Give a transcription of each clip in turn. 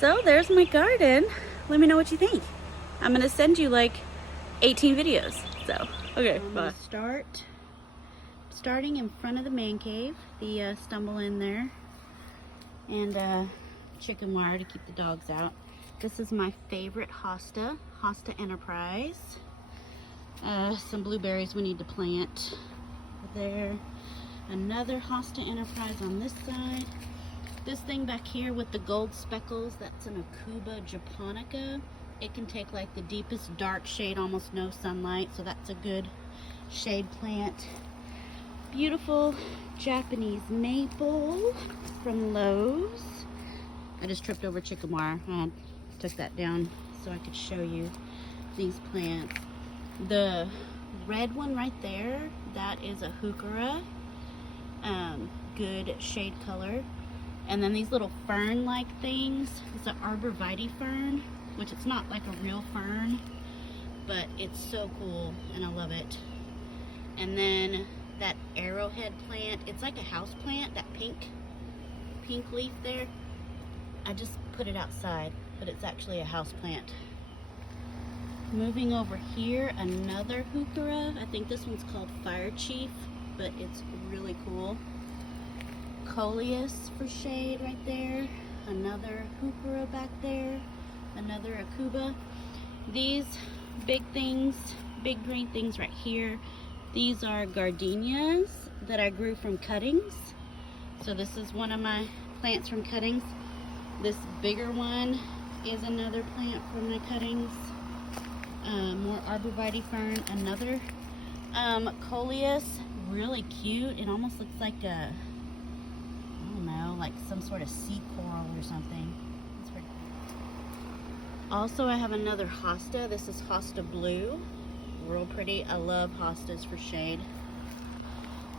So there's my garden. Let me know what you think. I'm gonna send you like 18 videos. So, okay, bye. Starting in front of the man cave, the stumble in there, and chicken wire to keep the dogs out. This is my favorite hosta Enterprise. Some blueberries we need to plant there. Another hosta Enterprise on this side. This thing back here with the gold speckles, that's an Akuba japonica. It can take like the deepest dark shade, almost no sunlight, so that's a good shade plant. Beautiful Japanese maple from Lowe's. I just tripped over chicken wire. I took that down so I could show you these plants. The red one right there, that is a heuchera. Good shade color. And then these little fern-like things, it's an arborvitae fern, which it's not like a real fern, but it's so cool and I love it. And then that arrowhead plant, it's like a house plant, that pink leaf there. I just put it outside, but it's actually a house plant. Moving over here, another heuchera. I think this one's called Fire Chief, but it's really cool. Coleus for shade right there. Another heuchera back there. Another Akuba. These big things, big green things right here, these are gardenias that I grew from cuttings. So this is one of my plants from cuttings. This bigger one is another plant from my cuttings. More arborvitae fern. Another Coleus, really cute. It almost looks like a, I don't know, like some sort of sea coral or something. It's pretty cool. Also, I have another hosta. This is hosta blue. Real pretty. I love hostas for shade.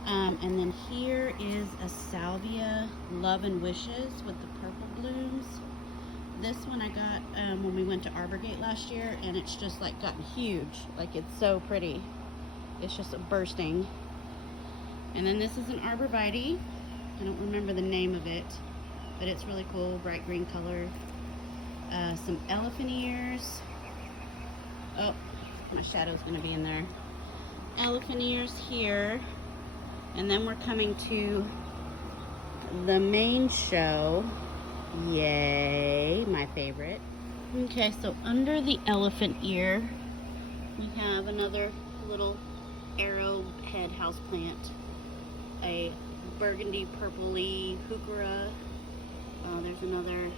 And then here is a salvia, Love and Wishes, with the purple blooms. This one I got when we went to Arborgate last year, and it's just like gotten huge. Like, it's so pretty. It's just bursting. And then this is an arborvitae. I don't remember the name of it, but it's really cool, bright green color. Some elephant ears. Oh, my shadow's gonna be in there. Elephant ears here. And then we're coming to the main show. Yay, my favorite. Okay, so under the elephant ear, we have another little arrowhead houseplant. A burgundy purpley heuchera. There's another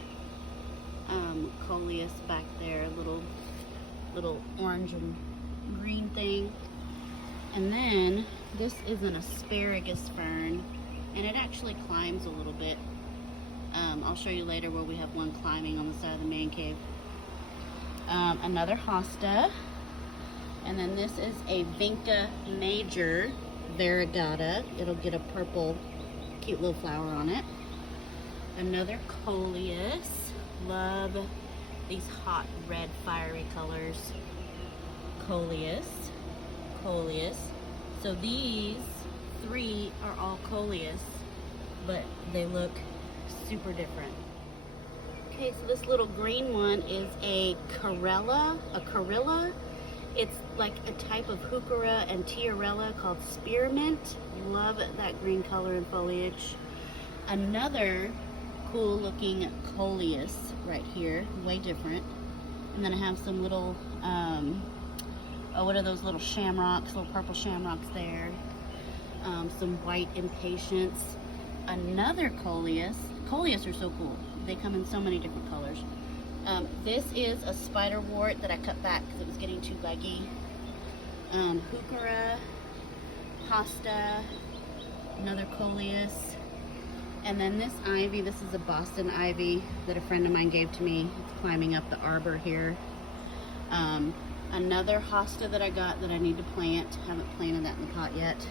Coleus back there, little orange and green thing. And then this is an asparagus fern, and it actually climbs a little bit. I'll show you later where we have one climbing on the side of the man cave. Another hosta, and then this is a Vinca major variegata. It'll get a purple, cute little flower on it. Another Coleus. Love these hot red fiery colors. Coleus. So these three are all Coleus, but they look super different. Okay, so this little green one is a Carilla. It's like a type of heuchera and tiarella called spearmint. Love that green color and foliage. Another cool looking Coleus right here, way different. And then I have some little, what are those little shamrocks, little purple shamrocks there. Some white impatiens. Another Coleus. Coleus are so cool. They come in so many different colors. This is a spiderwort that I cut back because it was getting too leggy. Heuchera, hosta, another Coleus. And then this ivy, this is a Boston ivy that a friend of mine gave to me. It's climbing up the arbor here. Another hosta that I got that I need to plant. Haven't planted that in the pot yet.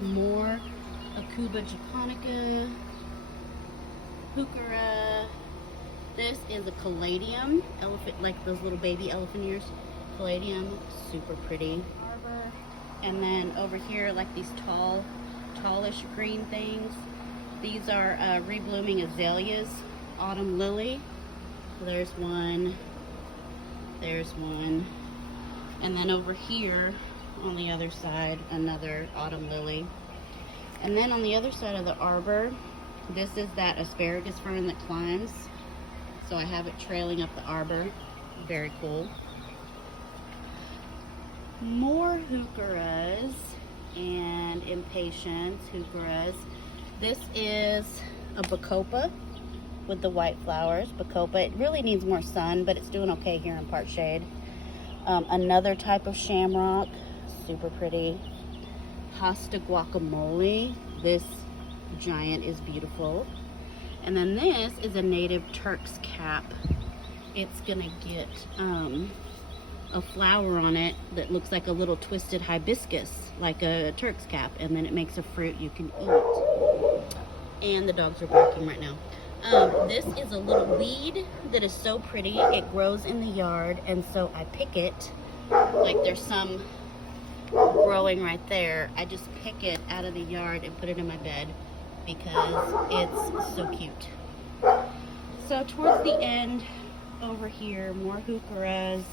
More Akuba japonica, heuchera. This is a caladium, elephant, like those little baby elephant ears. Caladium, super pretty. Arbor. And then over here, like these tallish green things. These are reblooming azaleas. autumn lily. There's one. There's one. And then over here on the other side, another autumn lily. And then on the other side of the arbor, this is that asparagus fern that climbs. So I have it trailing up the arbor. Very cool. More heucheras and impatiens, heucheras. This is a bacopa with the white flowers. Bacopa, it really needs more sun, but it's doing okay here in part shade. Another type of shamrock, super pretty. Hosta guacamole. This giant is beautiful. And then this is a native Turk's cap. It's gonna get a flower on it that looks like a little twisted hibiscus, like a Turk's cap, and then it makes a fruit you can eat. And the dogs are barking right now. This is a little weed that is so pretty. It grows in the yard, and so I pick it. Like there's some growing right there. I just pick it out of the yard and put it in my bed because it's so cute. So towards the end over here, more heucheras,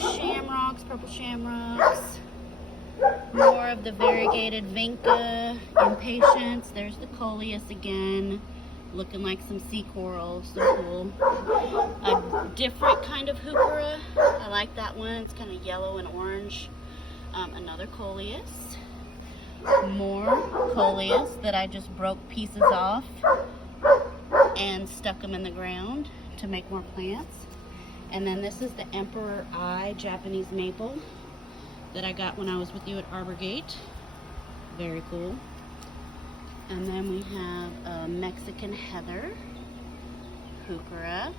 shamrocks, purple shamrocks, more of the variegated vinca, impatiens. There's the coleus again, looking like some sea coral, so cool. A different kind of heuchera, I like that one, it's kind of yellow and orange. Another coleus, more coleus that I just broke pieces off and stuck them in the ground to make more plants. And then this is the Emperor Eye Japanese maple that I got when I was with you at Arbor Gate. Very cool. And then we have a Mexican heather, heuchera,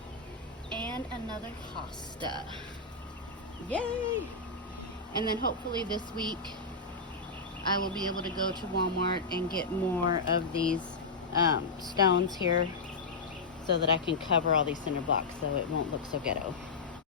and another hosta. Yay! And then hopefully this week I will be able to go to Walmart and get more of these stones here so that I can cover all these cinder blocks so it won't look so ghetto.